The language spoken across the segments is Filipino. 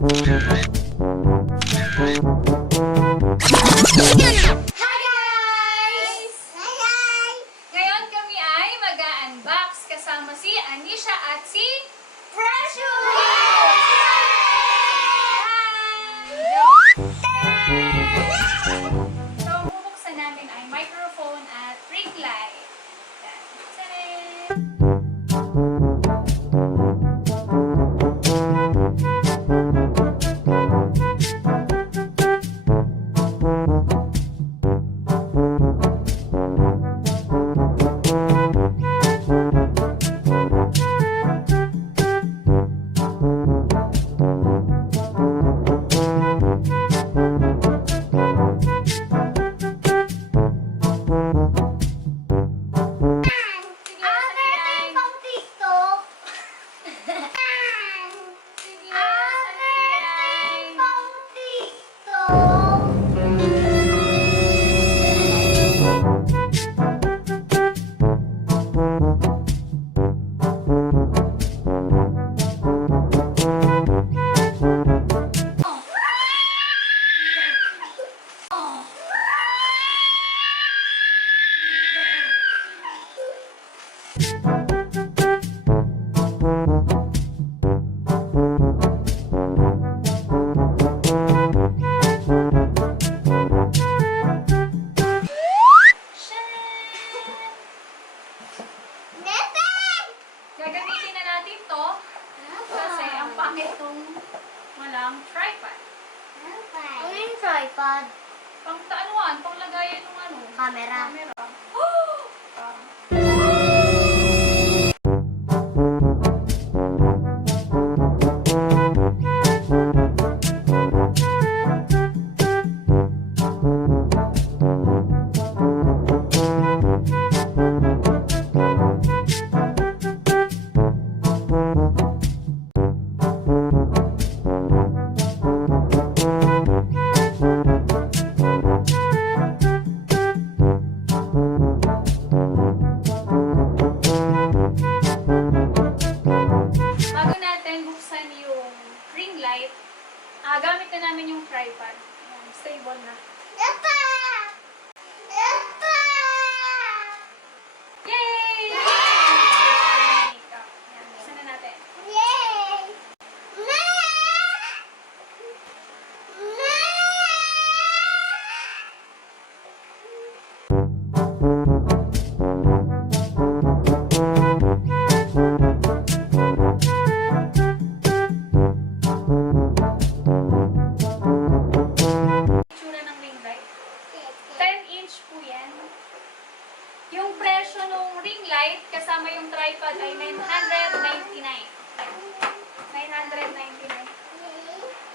Ngayon kami ay mag-unbox kasama si Anisha at si Precious! So, bubuksan namin ay microphone at Ringlight. Gagamitin na natin to kasi ang pangit tong walang tripod. Ano yung tripod? Pang taanuan, pang lagayan ng ano? Camera. Bago natin buksan yung ring light, gamit na namin yung tripod. Stable na. Yay! Yan, buksan na natin. Itsura ng ring light. 10-inch po yan. Yung presyo ng ring light kasama yung tripod ay 999. 999.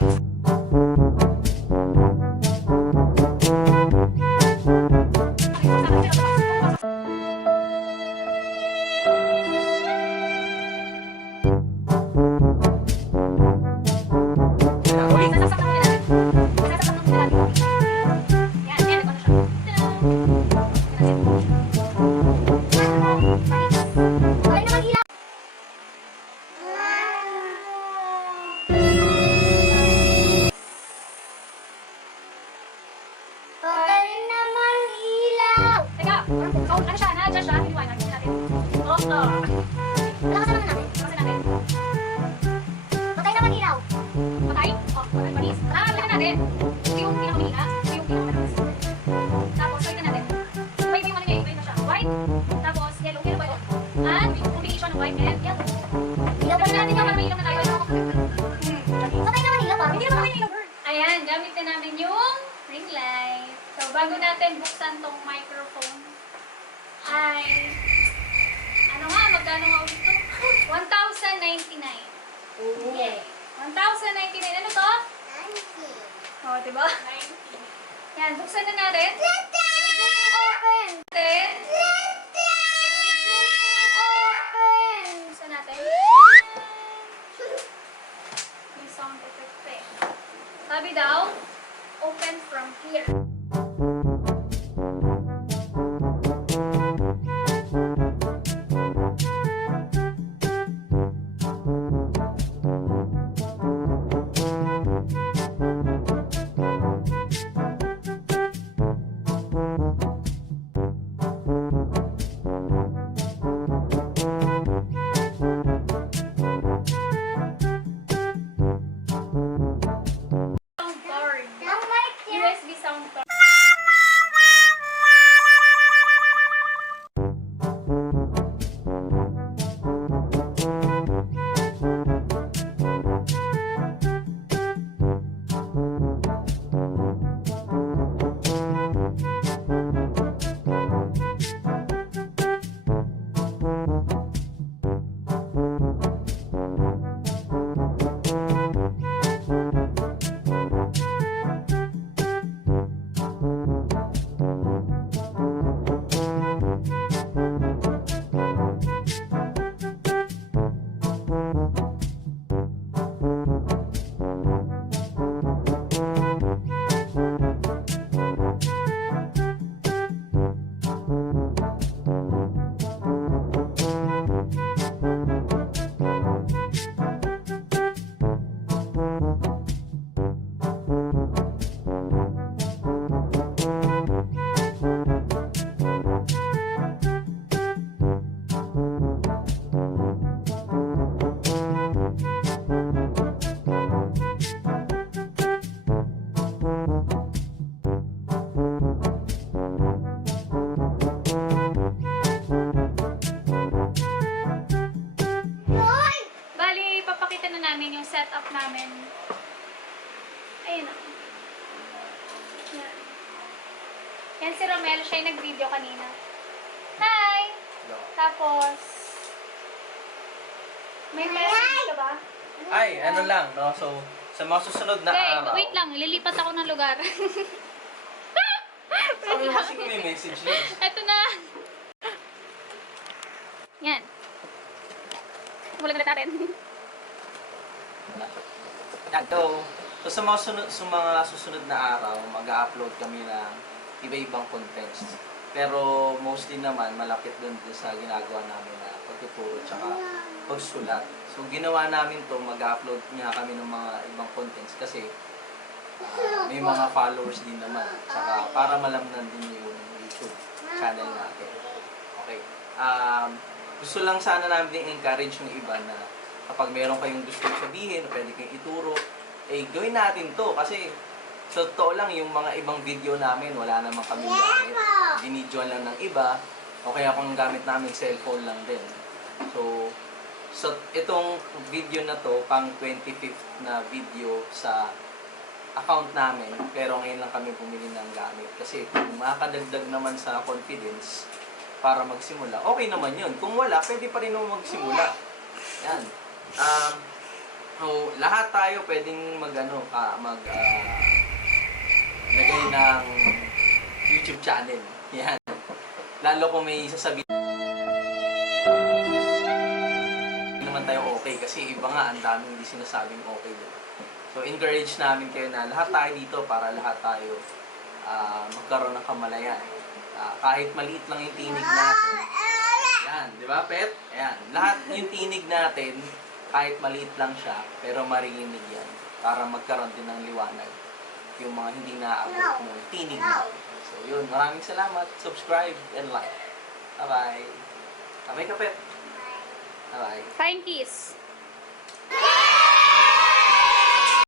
Teka, ano siya? Nandiyan siya. Piliwanag natin. Oo. Lakasan naman natin. Buksan natin. Patay naman ilaw. Patay? Oh, manis. Nakakalitan natin. Ito yung pinakamahina. Ito yung pinakamataas. Tapos, ito natin. Iba yung ano niya. Iba siya. White. Tapos, yellow. Yellow ba ito? And, combination ng white and yellow. Ilaw pa Sabi natin yung natin. para may ilaw na tayo. Patay naman ilaw. Parang Hindi naman may ilaw. Ayan, gamit na namin yung ring light. So, bago natin buksan tong microphone, ay, ano nga, magkano nga ulit ito? 1,099. Yeah. 1,099. Ano to? O, diba? 90. Yan, buksan na natin. Open. Natin. Open. Buksan natin. May sound effect pa eh. Sabi daw, open from here. Ayun o. Yan. Yan si Romelo, siya yung nag-video kanina. Hi! Tapos, may message ka ba? Ay, ano lang, no? So, sa mga susunod na Okay, araw... wait lang. Lilipat ako ng lugar. Sabi mo kasi may message yun. Ito na. Yan. Mulan ulit natin. So sa mga susunod na araw, mag-upload kami ng iba-ibang contents. Pero mostly naman, malapit dun sa ginagawa namin na pagtuturo tsaka pagsulat. So ginawa namin to, mag-upload nga kami ng mga ibang contents kasi may mga followers din naman. Tsaka para malamnan din yung YouTube channel natin. Okay. Gusto lang sana namin encourage yung iba na kapag meron kayong gusto sabihin o pwede kayong ituro, gawin natin to kasi sa totoo lang yung mga ibang video namin wala naman kami gamit. Binidyoan lang ng iba o kaya kung gamit namin cellphone lang din. So itong video na to pang 25th na video sa account namin pero ngayon lang kami bumili ng gamit kasi kung makakadagdag naman sa confidence para magsimula, okay naman yun. Kung wala, pwede pa rin naman magsimula. Yan. So, lahat tayo pwedeng lagay ng YouTube channel. Yan. Lalo kung may sasabihin naman tayo okay kasi iba nga ang daming hindi sinasabing okay. So, encourage namin kayo na lahat tayo dito para lahat tayo magkaroon ng kamalayan. Kahit maliit lang yung tinig natin. Yan, di ba, Pet? Ayan. Lahat yung tinig natin, kahit maliit lang siya, pero marinig yan para magkaroon din ng liwanag yung mga hindi naaabot ng tinig natin. So, yun. Maraming salamat. Subscribe and like. Bye-bye. Bye-bye ka, Pet. Bye-bye. Fine kiss.